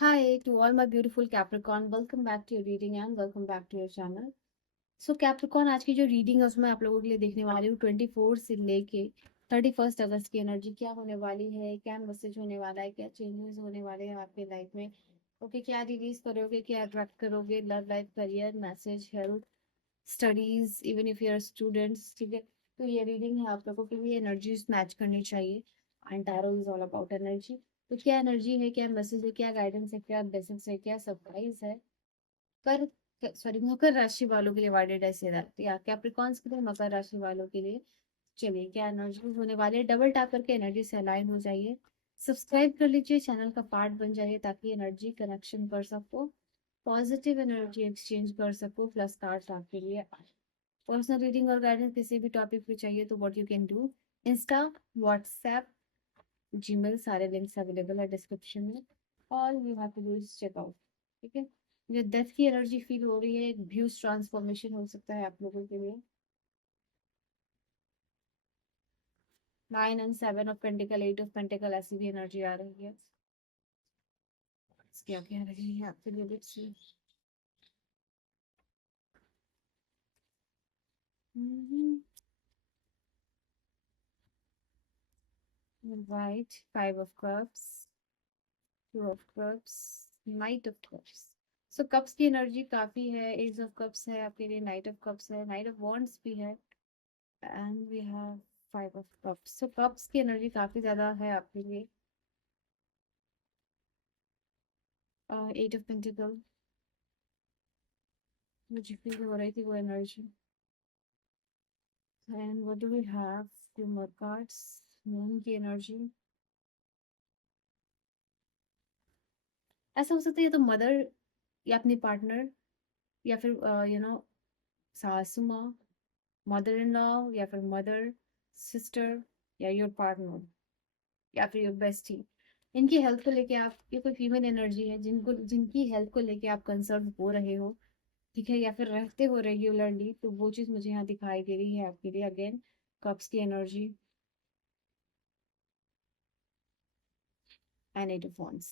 Hi to all my beautiful Capricorn. Welcome back to your reading and welcome back to your channel. So Capricorn, आज की जो reading है उसमें आप लोगों के लिए देखने वाली हूँ 24 से लेके 31 अगस्त की एनर्जी क्या होने वाली है, क्या मैसेज होने वाला है, क्या चेंजेस होने वाले हैं आपके लाइफ में। ओके, क्या रिलीज करोगे, क्या अट्रैक्ट करोगे, love life, career, message, health, studies, even if you are students. ठीक है, तो ये रीडिंग है आप लोगों के लिए। एनर्जीज मैच करनी चाहिए and tarot is all about energy. तो क्या एनर्जी है, क्या मैसेज है, क्या गाइडेंस है, क्या ब्लेसिंग्स है, क्या सरप्राइज है कर सॉरी मकर राशि वालों के लिए। वाइड ऐसे या कैप्रिकॉन्स के लिए, मकर राशि वालों के लिए। चलिए, क्या एनर्जी होने वाले हैं, डबल टैप करके एनर्जी से अलाइन हो जाइए। सब्सक्राइब कर लीजिए, चैनल का पार्ट बन जाइए ताकि एनर्जी कनेक्शन कर सको, पॉजिटिव एनर्जी एक्सचेंज कर सको। प्लस कार्ड्स आपके लिए। पर्सनल रीडिंग और गाइडेंस किसी भी टॉपिक पे चाहिए तो what you can do, Insta, WhatsApp, Gmail, सारे लिंक्स अवेलेबल है डिस्क्रिप्शन में। All you have to do is check out. ठीक है, जो डेथ की एनर्जी फील हो रही है, एक व्यूज ट्रांसफॉर्मेशन हो सकता है आप लोगों के लिए। 9 and 7 of pentacle, 8 of pentacle, ऐसी भी एनर्जी आ रही है। क्या कह रही है आपके लिए, let's see. Right, 5 of cups, 2 of cups, knight of cups. So cups की एनर्जी काफी है, एज ऑफ कप्स है आपके लिए, नाइट ऑफ कप्स है, नाइट ऑफ वॉन्ड्स भी है and we have 5 of cups. So cups की एनर्जी काफी ज्यादा है आपके लिए। 8 ऑफ पेंटिकल मुझे फील हो रही थी वो energy. And what do we have, 2 more cards, moon की एनर्जी। ऐसा हो सकता है या तो मदर या अपनी पार्टनर, या फिर सासू माँ, मदर इन लॉ, या फिर मदर, सिस्टर, या योर पार्टनर, या फिर योर बेस्टी। इनकी हेल्थ को लेके आप, ये कोई फीमेल एनर्जी है जिनकी हेल्थ को लेके आप कंसर्न हो रहे हो। ठीक है, या फिर रहते हो रेगुलरली, तो वो चीज मुझे यहाँ दिखाई दे रही है आपके लिए। अगेन, कप्स की एनर्जी एंड 8 ऑफ वांड्स।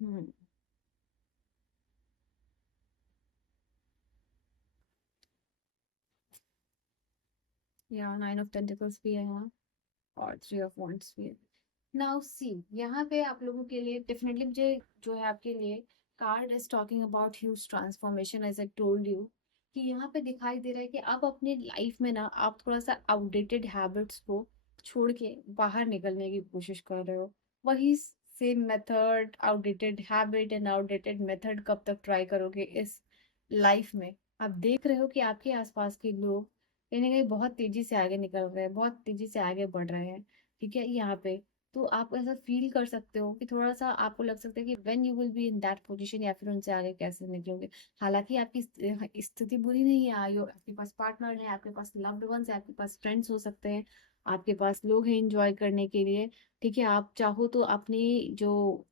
हम्म, यहाँ 9 ऑफ टेंटिकल्स भी है यहाँ, और 3 ऑफ वांड्स भी है। नाउ सी, यहाँ पे आप लोगों के लिए डेफिनेटली मुझे जो है आपके लिए, card is talking about huge transformation as I told you. कि यहाँ पे दिखाई दे रहा है कि आप अपने लाइफ में ना, आप थोड़ा सा आउटडेटेड हैबिट्स को छोड़ के बाहर निकलने की कोशिश कर रहे हो। वही same method, outdated habit and outdated method कब तक ट्राई करोगे इस लाइफ में। आप देख रहे हो कि आपके आसपास के लोग कहीं ना कहीं बहुत तेजी से आगे निकल रहे हैं, बहुत तेजी से आगे बढ़ रहे हैं। ठीक है, यहाँ पे तो आप ऐसा फील कर सकते हो कि थोड़ा सा आपको लग सकता है कि when you will be in that position, या फिर उनसे आगे कैसे निकलोगे। हालांकि आपकी स्थिति बुरी नहीं है, आयो आपके पास पार्टनर है, आपके पास लव्ड वंस है, आपके पास फ्रेंड्स हो सकते हैं, आपके पास लोग हैं एंजॉय करने के लिए। ठीक है, आप चाहो तो अपनी जो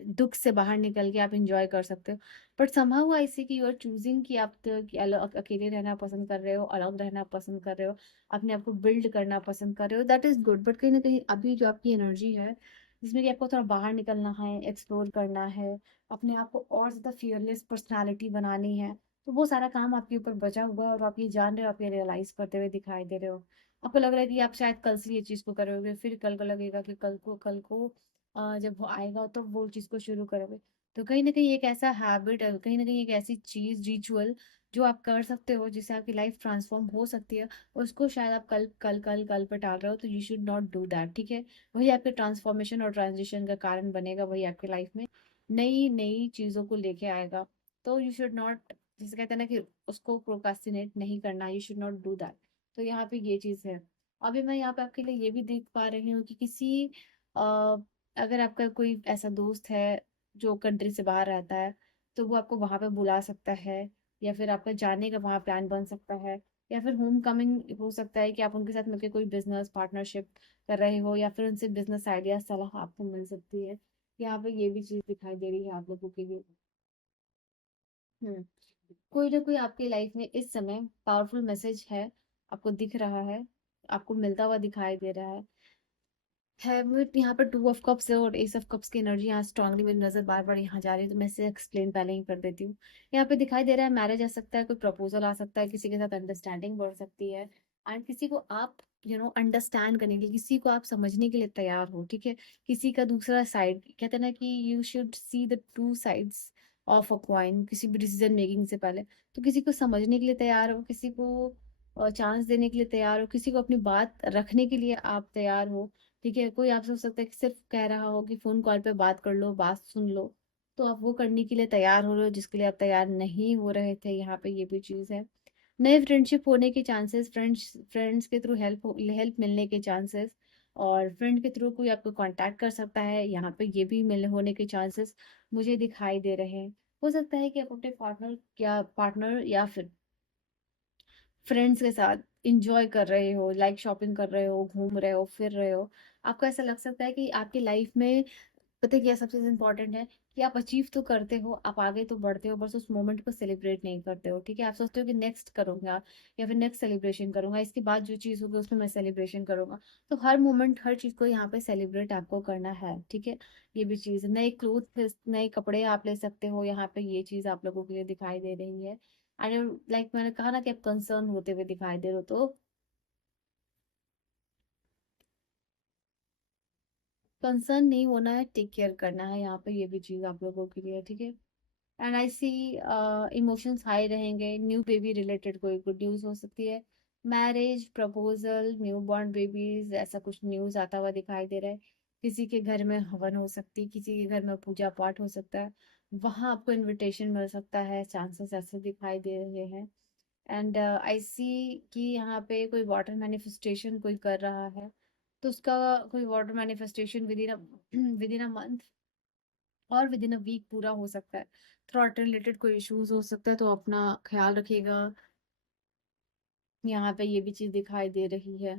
दुख से बाहर निकल के आप इंजॉय कर सकते हो। बट समहाउ आई सी कि यू आर चूजिंग कि आप कि अकेले रहना पसंद कर रहे हो, अलग रहना पसंद कर रहे हो, अपने आप को बिल्ड करना पसंद कर रहे हो। दैट इज गुड, बट कहीं ना कहीं अभी जो आपकी एनर्जी है, जिसमें कि आपको थोड़ा बाहर निकलना है, एक्सप्लोर करना है, अपने आप को और ज्यादा फियरलेस पर्सनालिटी बनानी है, तो वो सारा काम आपके ऊपर बचा हुआ है और आप ये जान रहे हो, आप ये रियलाइज करते हुए दिखाई दे रहे हो। आपको लग रहा है कि आप शायद कल से ये चीज को करोगे, फिर कल को लगेगा कि कल को जब वो आएगा तो वो चीज़ को शुरू करोगे। तो कहीं न कहीं एक ऐसा हैबिट है, कहीं न कहीं एक ऐसी चीज़, रिचुअल जो आप कर सकते हो जिससे आपकी लाइफ ट्रांसफॉर्म हो सकती है, उसको शायद आप कल पे टाल रहे हो, तो you should not do that. ठीक है, वही आपके ट्रांसफॉर्मेशन और ट्रांजिशन का कारण बनेगा, वही आपकी लाइफ में नई-नई चीज़ों को लेके आएगा। तो यू शुड नॉट, जिसे कहते हैं ना कि उसको प्रोक्रास्टिनेट नहीं करना, you should not do that. तो यहाँ पे ये चीज़ है। अभी मैं यहाँ पे आपके लिए ये भी देख पा रही हूँ कि किसी अ, अगर आपका कोई ऐसा दोस्त है जो कंट्री से बाहर रहता है, तो वो आपको वहां पे बुला सकता है, या फिर आपका जाने का वहां प्लान बन सकता है, या फिर होम कमिंग हो सकता है कि आप उनके साथ मिलकर कोई बिजनेस पार्टनरशिप कर रहे हो, या फिर उनसे बिजनेस आइडिया सलाह आपको मिल सकती है। यहाँ पे ये भी चीज दिखाई दे रही है आप लोगों के लिए। हम्म, कोई ना कोई आपकी लाइफ में इस समय पावरफुल मैसेज है, आपको दिख रहा है, आपको मिलता हुआ दिखाई दे रहा है। हैमट यहाँ पर 2 ऑफ कप्स है और एस ऑफ कप्स की एनर्जी यहाँ स्ट्रांगली मेरी नजर बार बार यहाँ जा रही है, तो मैं इसे एक्सप्लेन पहले ही कर देती हूँ। यहाँ पे दिखाई दे रहा है मैरिज आ सकता है, कोई प्रपोजल आ सकता है, किसी के साथ अंडरस्टैंडिंग बढ़ सकती है, एंड किसी को आप अंडरस्टैंड करने के लिए, किसी को आप समझने के लिए तैयार हो, ठीक है। किसी का दूसरा साइड, कहते हैं ना कि you should see the two sides of a coin किसी भी डिसीजन मेकिंग से पहले। तो किसी को समझने के लिए तैयार हो, किसी को चांस देने के लिए तैयार हो, किसी को अपनी बात रखने के लिए आप तैयार हो, ठीक है। कोई आप सोच सकता है कि सिर्फ कह रहा हो कि फोन कॉल पे बात कर लो, बात सुन लो, तो आप वो करने के लिए तैयार हो रहे हो जिसके लिए आप तैयार नहीं हो रहे थे। यहाँ पे ये भी चीज है। नए फ्रेंडशिप होने के चांसेस, फ्रेंड्स फ्रेंड्स के थ्रू हेल्प मिलने के चांसेस, और फ्रेंड के थ्रू कोई आपको कांटेक्ट कर सकता है, यहाँ पे ये भी मिल होने के चांसेस मुझे दिखाई दे रहे हैं। हो सकता है कि आप अपने पार्टनर या फिर फ्रेंड्स के साथ इंजॉय कर रहे हो, लाइक शॉपिंग कर रहे हो, घूम रहे हो, फिर रहे हो। आपको ऐसा लग सकता है कि आपकी लाइफ में, पता है क्या सबसे इम्पोर्टेंट है, कि आप अचीव तो करते हो, आप आगे तो बढ़ते हो, बस उस मोमेंट को सेलिब्रेट नहीं करते हो, ठीक है। आप सोचते हो कि नेक्स्ट करूंगा या फिर नेक्स्ट सेलिब्रेशन करूंगा, इसके बाद जो चीज़ होगी उसमें मैं सेलिब्रेशन करूंगा। तो हर मोमेंट, हर चीज़ को यहाँ पे सेलिब्रेट आपको करना है, ठीक है। ये भी चीज़, नए क्लोथ, नए कपड़े आप ले सकते हो, यहाँ पे ये चीज़ आप लोगों के लिए दिखाई दे रही है। एंड लाइक मैंने कहा ना कि आप कंसर्न होते हुए दिखाई दे रहे हो, तो कंसर्न नहीं होना है, टेक केयर करना है, यहाँ पे ये भी चीज़ आप लोगों के लिए, ठीक है। And I see emotions high रहेंगे, न्यू बेबी रिलेटेड कोई गुड न्यूज़ हो सकती है, marriage proposal, new born babies, ऐसा कुछ न्यूज़ आता हुआ दिखाई दे रहा है। किसी के घर में हवन हो सकती है, किसी के घर में पूजा पाठ हो सकता है, वहां आपको इनविटेशन मिल सकता है, चांसेस ऐसे दिखाई दे रहे हैं। एंड आई सी कि यहाँ पे कोई वाटर मैनिफेस्टेशन कोई कर रहा है, तो उसका कोई water manifestation with in a month और विद इन अ वीक पूरा हो सकता है। थ्रॉट रिलेटेड कोई इश्यूज हो सकता है, तो अपना ख्याल रखिएगा। यहाँ पे ये भी चीज दिखाई दे रही है,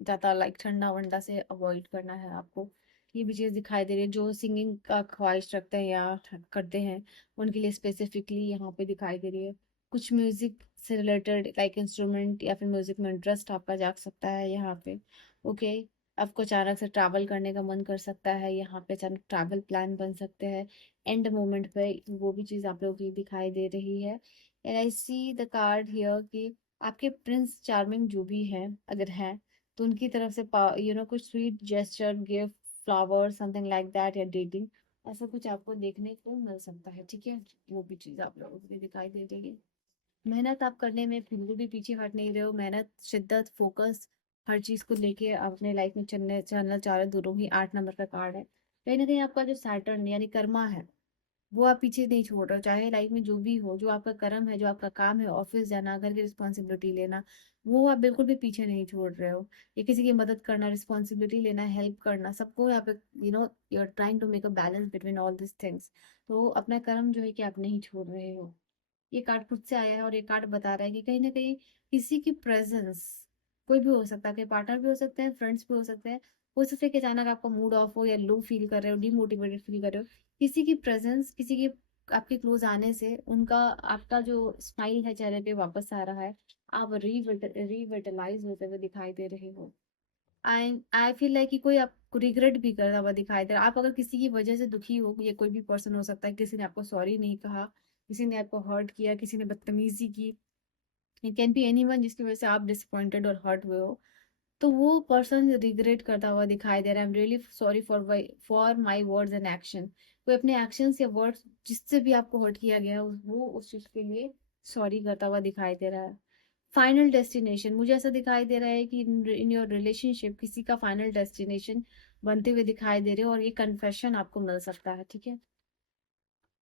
ज़्यादा लाइक ठंडा वंडा से अवॉइड करना है आपको। ये भी चीज़ दिखाई दे रही है, जो सिंगिंग का ख्वाहिश रखते हैं या करते हैं उनके लिए स्पेसिफिकली यहाँ पे दिखाई दे रही है। कुछ म्यूजिक से रिलेटेड लाइक इंस्ट्रूमेंट या फिर म्यूजिक में इंटरेस्ट आपका जाग सकता है यहाँ पे, ओके। आपको अचानक से ट्रैवल करने का मन कर सकता है, यहाँ पे अचानक ट्रैवल प्लान बन सकते हैं एंड मोमेंट पे, वो भी चीज़ आप लोगों की दिखाई दे रही है। And I see the card here कि आपके प्रिंस चार्मिंग जो भी हैं, अगर हैं, तो उनकी तरफ से कुछ sweet gesture, gift, flower, something like that, या डेटिंग, ऐसा कुछ आपको देखने को मिल सकता है, ठीक है। वो भी चीज़ आप लोगों को भी दिखाई दे रही है। मेहनत आप करने में बिल्कुल भी पीछे हट नहीं रहे हो, मेहनत, शिद्दत, फोकस, हर चीज़ को लेके आप अपने लाइफ में चलने चलना चाह रहे हो, दोनों ही 8 नंबर का कार्ड है। कहीं ना कहीं आपका जो सैटर्न यानी कर्मा है, वो आप पीछे नहीं छोड़ रहे हो, चाहे लाइफ में जो भी हो, जो आपका कर्म है, जो आपका काम है, ऑफिस जाना, घर की रिस्पॉन्सिबिलिटी लेना, वो आप बिल्कुल भी पीछे नहीं छोड़ रहे हो। ये किसी की मदद करना, रिस्पॉन्सिबिलिटी लेना, हेल्प करना, सबको यहाँ पे you are trying to make a balance between all this things. तो अपना कर्म जो है कि आप नहीं छोड़ रहे हो। ये कार्ड खुद से आया है और ये कार्ड बता रहा है कि कहीं ना कहीं किसी की प्रेजेंस, कोई भी हो सकता है, कोई पार्टनर भी हो सकते हैं, फ्रेंड्स भी हो सकते हैं, हो सकता है कि अचानक आपका मूड ऑफ हो या लो फील कर रहे हो, डिमोटिवेटेड फील कर रहे हो, किसी की प्रेजेंस, किसी के आपके क्लोज आने से उनका, आपका जो स्माइल है चेहरे पे वापस आ रहा है, आप रिविटलाइज होते हुए दिखाई दे रहे हो। आई आई फील लाइक कि कोई आपको रिग्रेट भी करता हुआ दिखाई दे रहा है। आप अगर किसी की वजह से दुखी हो, ये कोई भी पर्सन हो सकता है, किसी ने आपको सॉरी नहीं कहा, किसी ने आपको हर्ट किया, किसी ने बदतमीजी की, इट कैन बी एनीवन जिसकी वजह से आप डिसअपॉइंटेड और हर्ट हुए हो, तो वो पर्सन रिग्रेट करता हुआ दिखाई दे रहा है। I am really sorry for my words and action. कोई अपने एक्शंस या वर्ड्स जिससे भी आपको हर्ट किया गया है, वो उस चीज के लिए सॉरी करता हुआ दिखाई दे रहा है। फाइनल डेस्टिनेशन, मुझे ऐसा दिखाई दे रहा है कि इन योर रिलेशनशिप किसी का फाइनल डेस्टिनेशन बनते हुए दिखाई दे रहे हो, और ये कन्फेशन आपको मिल सकता है, ठीक है।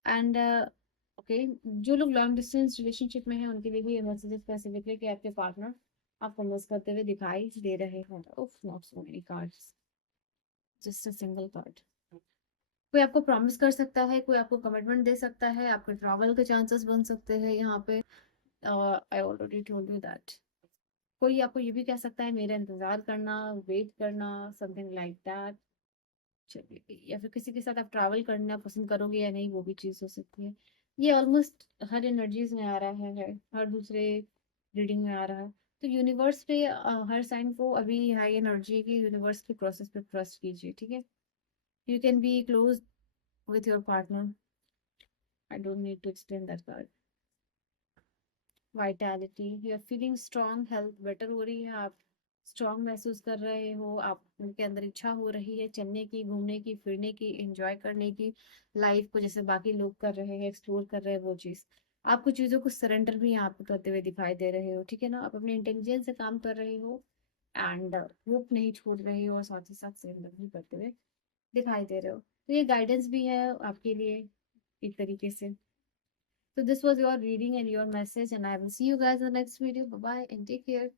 एंड ओके, जो लोग लॉन्ग डिस्टेंस रिलेशनशिप में हैं उनके लिए भी ये मैसेज स्पेसिफिकली कि आपके पार्टनर आपको मिस करते हुए दिखाई दे रहे हैं। उफ, not so many cards, just a single card. कोई आपको प्रॉमिस कर सकता है, कोई आपको कमिटमेंट दे सकता है, आपके ट्रैवल के चांसेस बन सकते हैं यहाँ पे। I already told you that. कोई आपको ये भी कह सकता है मेरा इंतजार करना, वेट करना, समथिंग लाइक दैट। चलिए, या फिर किसी के साथ आप ट्रैवल करना पसंद करोगे या नहीं, वो भी चीज़ हो सकती है। ये ऑलमोस्ट हर एनर्जीज में आ रहा है, हर दूसरे रीडिंग में आ रहा है। तो यूनिवर्स पे हर साइन को अभी हाई एनर्जी की यूनिवर्स के प्रोसेस पे ट्रस्ट कीजिए, ठीक है। You can be close with your partner, I don't need to explain that card. Vitality, you are feeling strong, health better हो रही है, आप स्ट्रांग महसूस कर रहे हो, आप उनके अंदर इच्छा हो रही है चलने की, घूमने की, फिरने की, एंजॉय करने की लाइफ को, जैसे बाकी लोग कर रहे हैं, एक्सप्लोर कर रहे हैं वो चीज़। आप कुछ चीज़ों को सरेंडर भी यहाँ पे करते हुए दिखाई दे रहे हो, ठीक है ना। आप अपने इंटेलिजेंस से काम कर रहे हो एंड होप नहीं छोड़ रहे हो, और साथ ही साथ सरेंडर भी करते हुए दिखाई दे रहे हो। तो ये गाइडेंस भी है आपके लिए एक तरीके से। So this was your reading and your message, and I will see you guys in the next video. Bye bye and take care.